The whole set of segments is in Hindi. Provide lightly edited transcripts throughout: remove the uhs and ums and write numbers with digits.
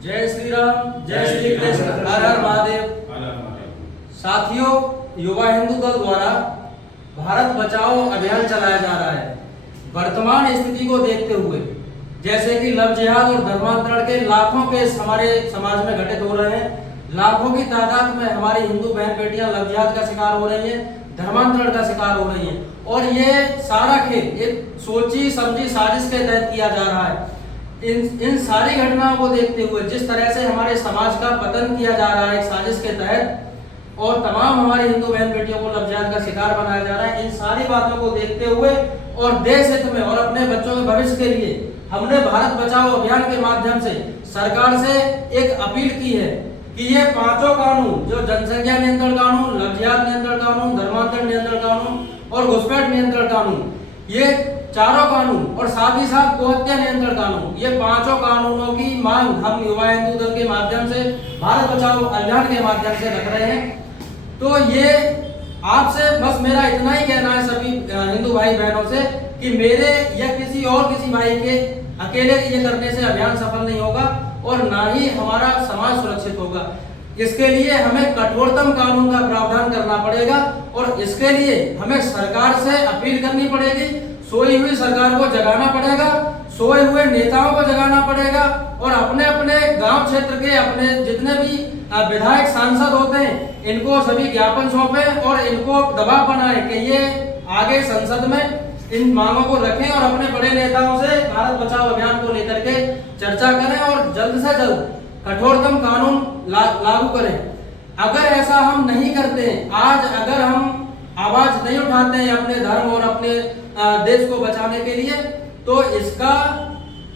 जय श्री राम, जय श्री कृष्ण, हर हर महादेव। साथियों, युवा हिंदू दल द्वारा भारत बचाओ अभियान चलाया जा रहा है। वर्तमान स्थिति को देखते हुए जैसे कि लव जिहाद और धर्मांतरण के लाखों केस हमारे समाज में घटित हो रहे हैं, लाखों की तादाद में हमारी हिंदू बहन बेटियां लव जिहाद का शिकार हो रही हैं, धर्मांतरण का शिकार हो रही हैं, और ये सारा खेल एक सोची समझी साजिश के तहत किया जा रहा है। इन सारी घटनाओं को देखते हुए जिस तरह से हमारे समाज का पतन किया जा रहा है एक साजिश के तहत, और तमाम हमारी हिंदू बहन बेटियों को लव जिहाद का शिकार बनाया जा रहा है, इन सारी बातों को देखते हुए और देश हित में और अपने बच्चों के भविष्य के लिए हमने भारत बचाओ अभियान के माध्यम से सरकार से एक अपील की है कि ये पांचों कानून, जो जनसंख्या नियंत्रण कानून, लव जिहाद नियंत्रण कानून, धर्मांतरण नियंत्रण कानून और घुसपैठ नियंत्रण कानून, ये चारों कानून और साथ ही साथ गोहत्या नियंत्रण कानून, ये पांचों कानूनों की मांग हम युवा हिंदू दल के माध्यम से भारत बचाओ अभियान के माध्यम से रख रहे हैं। तो ये आपसे बस मेरा इतना ही कहना है सभी हिंदू भाई बहनों से कि मेरे या किसी भाई के अकेले ये करने से अभियान सफल नहीं होगा और ना ही हमारा समाज सुरक्षित होगा। इसके लिए हमें कठोरतम कानून का प्रावधान करना पड़ेगा और इसके लिए हमें सरकार से अपील करनी पड़ेगी, सोई हुई सरकार को जगाना पड़ेगा, सोए हुए नेताओं को जगाना पड़ेगा और अपने अपने गांव क्षेत्र के अपने जितने भी विधायक सांसद होते हैं इनको सभी ज्ञापन सौंपे और इनको दबाव बनाए कि ये आगे संसद में इन मांगों को रखें और अपने बड़े नेताओं से भारत बचाओ अभियान को लेकर के चर्चा करें और जल्द से जल्द कठोरतम कानून लागू करें। अगर ऐसा हम नहीं करते हैं, आज अगर हम आवाज नहीं उठाते हैं अपने धर्म और अपने देश को बचाने के लिए, तो इसका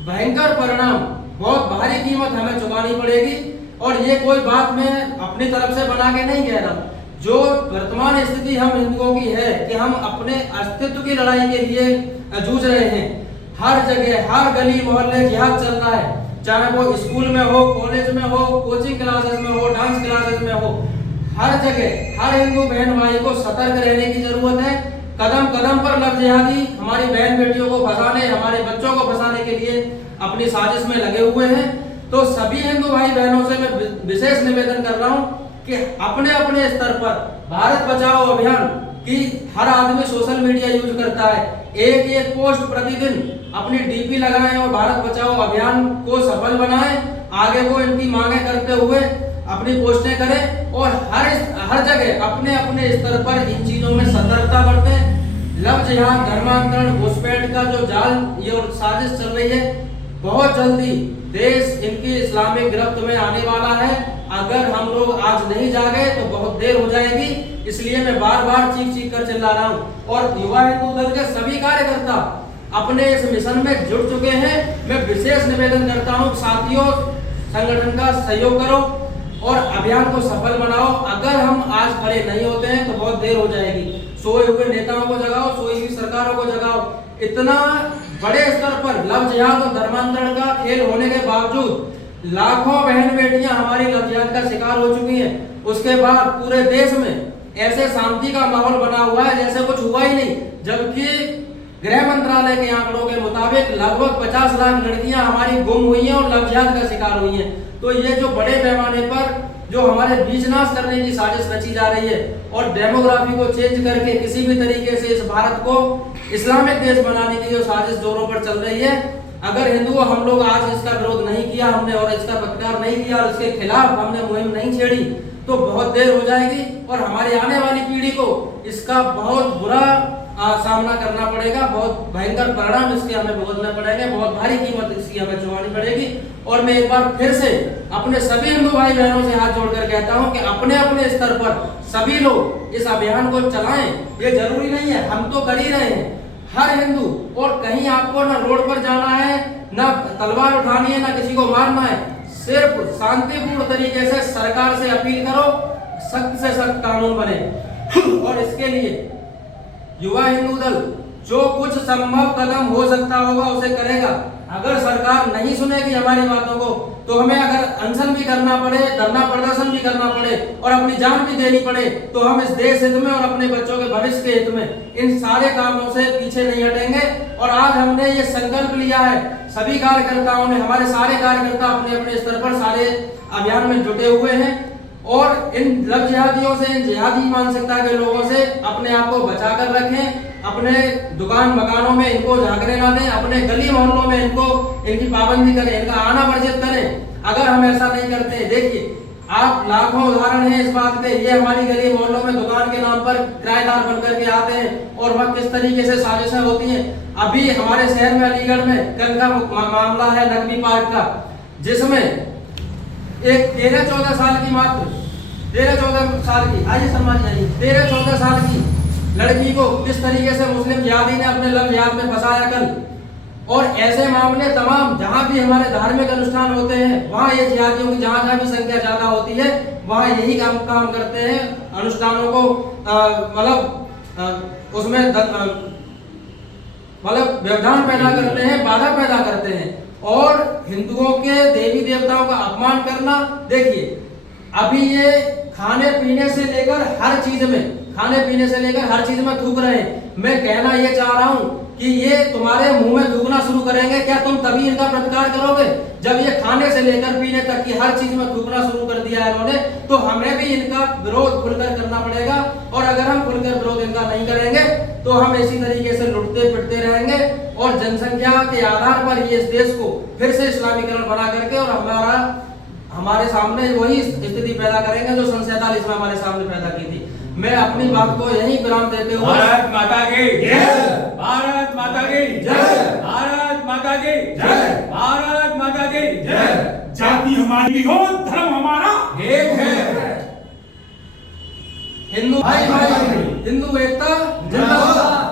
भयंकर परिणाम, बहुत भारी कीमत हमें चुकानी पड़ेगी। और ये कोई बात मैं अपनी तरफ से बना के नहीं कह रहा हूँ, जो वर्तमान स्थिति हम हिंदुओं की है कि हम अपने अस्तित्व की लड़ाई के लिए जूझ रहे हैं। हर जगह, हर गली मोहल्ले जिहाद चल रहा है, चाहे वो स्कूल में हो, कॉलेज में हो, कोचिंग क्लासेस में हो, डांस क्लासेस में हो, हर जगह हर हिंदू बहन भाई को सतर्क रहने की जरूरत है। कदम कदम पर लव जिहादी हमारी बहन बेटियों को फंसाने, हमारे बच्चों को फंसाने के लिए अपनी साजिश में लगे हुए हैं। तो सभी हिंदू भाई बहनों से मैं विशेष निवेदन कर रहा हूं कि अपने अपने स्तर पर भारत बचाओ अभियान की, हर आदमी सोशल मीडिया यूज करता है, एक पोस्ट प्रतिदिन अपनी डीपी लगाएं और भारत बचाओ अभियान को सफल बनाएं, आगे को इनकी मांगे करते हुए अपनी पोस्टें करें और हर जगह अपने अपने स्तर पर इन चीजों में सतर्कता बरतें। लव जिहाद, धर्मांतरण, घुसपैठ का जो जाल ये और साजिश चल रही है, बहुत जल्दी देश इनकी इस्लामिक गिरफ्त में आने वाला है। अगर हम लोग आज नहीं जागे तो बहुत देर हो जाएगी। इसलिए मैं बार बार चीख कर चिल्ला रहा हूँ और युवा हिंदू दल के सभी कार्यकर्ता अपने इस मिशन में जुट चुके हैं। मैं विशेष निवेदन करता हूँ, साथियों, संगठन का सहयोग करो और अभियान को सफल बनाओ। अगर हम आज खड़े नहीं होते हैं तो बहुत देर हो जाएगी। सोए हुए नेताओं को जगाओ, सोई हुई सरकारों को जगाओ। इतना बड़े स्तर पर लव जिहाद और धर्मांतरण का खेल होने के बावजूद लाखों बहन बेटियां हमारी लव जिहाद का शिकार हो चुकी हैं। उसके बाद पूरे देश में ऐसे शांति का माहौल बना हुआ है जैसे कुछ हुआ ही नहीं, जबकि गृह मंत्रालय के आंकड़ों के मुताबिक लगभग 50 लाख लड़कियां हमारी गुम हुई हैं और लव जिहाद का शिकार हुई हैं। तो ये जो बड़े पैमाने पर जो हमारे बीच नाश करने की साजिश रची जा रही है और डेमोग्राफी को चेंज करके किसी भी तरीके से इस भारत को इस्लामिक देश बनाने की जो साजिश जोरों पर चल रही है, अगर हिंदू हम लोग आज इसका विरोध नहीं किया हमने और इसका प्रतिकार नहीं किया और इसके खिलाफ हमने मुहिम नहीं छेड़ी तो बहुत देर हो जाएगी और हमारी आने वाली पीढ़ी को इसका बहुत बुरा सामना करना पड़ेगा। बहुत भयंकर परिणाम इसके हमें भुगतने पड़ेंगे, बहुत भारी कीमत इसकी हमें चुकानी पड़ेगी। और मैं एक बार फिर से अपने सभी हिंदू भाई बहनों से हाथ जोड़कर कहता हूं कि अपने अपने स्तर पर सभी लोग इस अभियान को चलाएं। ये जरूरी नहीं है, हम तो कर ही रहे हैं हर हिंदू, और कहीं आपको ना रोड पर जाना है, ना तलवार उठानी है, ना किसी को मारना है। सिर्फ शांतिपूर्ण तरीके से सरकार से अपील करो, सख्त से सख्त कानून बने। और इसके लिए युवा हिंदू दल जो कुछ संभव कदम हो सकता होगा उसे करेगा। अगर सरकार नहीं सुनेगी हमारी बातों को तो हमें अगर अनशन भी करना पड़े, धरना प्रदर्शन भी करना पड़े और अपनी जान भी देनी पड़े, तो हम इस देश हित में और अपने बच्चों के भविष्य के हित में इन सारे कामों से पीछे नहीं हटेंगे। और आज हमने ये संकल्प लिया है, सभी कार्यकर्ताओं ने, हमारे सारे कार्यकर्ता अपने अपने स्तर पर सारे अभियान में जुटे हुए हैं और इन लव जिहादियों से, इन जिहादी मानसिकता के लोगों से अपने आप को बचा कर रखें। अपने दुकान मकानों में इनको झांकने ना दें, अपने गली मोहल्लों में इनकी पाबंदी करें, इनका आना वर्जित करें। अगर हम ऐसा नहीं करते, देखिए आप लाखों उदाहरण हैं इस बात के, ये हमारी गली मोहल्लों में दुकान के नाम पर किराएदार बनकर के आते हैं और वह किस तरीके से साजिशें होती हैं। अभी हमारे शहर में अलीगढ़ में कल का मामला है नकवी पार्क का, जिसमें एक 13-14 साल की मात्र 13-14 साल की, आइए सम्मान जाइए, 13-14 साल की लड़की को किस तरीके से मुस्लिम जिहादी ने अपने लव जिहाद में फंसाया कल। और ऐसे मामले तमाम जहां भी हमारे धार्मिक अनुष्ठान होते हैं वहां ये जिहादियों की जहां भी संख्या ज्यादा होती है वहां यही काम करते हैं, अनुष्ठानों को मतलब उसमें मतलब व्यवधान पैदा करते हैं, बाधा पैदा करते हैं और हिंदुओं के देवी देवताओं का अपमान करना। देखिए अभी ये खाने पीने से लेकर हर चीज में थूक रहे हैं। मैं कहना ये चाह रहा हूं कि ये तुम्हारे मुंह में थूकना शुरू करेंगे, क्या तुम तभी इनका प्रतिकार करोगे? जब ये खाने से लेकर पीने तक की हर चीज में थूकना शुरू कर दिया है इन्होंने, तो हमें भी इनका विरोध खुलकर करना पड़ेगा। और अगर हम खुलकर विरोध इनका नहीं करेंगे तो हम इसी तरीके से लुटते पिटते रहेंगे और जनसंख्या के आधार पर ये इस देश को फिर से इस्लामीकरण बना करके और हमारे सामने वही स्थिति पैदा करेंगे जो सन 47 में हमारे सामने पैदा की थी। मैं अपनी बात को यही विराम देते हुए भारत माता की जय, भारत माता की जय, भारत माता की जय, भारत माता की जय। जाति हमारी हो, धर्म हमारा एक है। हिंदू भाई, हिंदू एकता जिंदाबाद।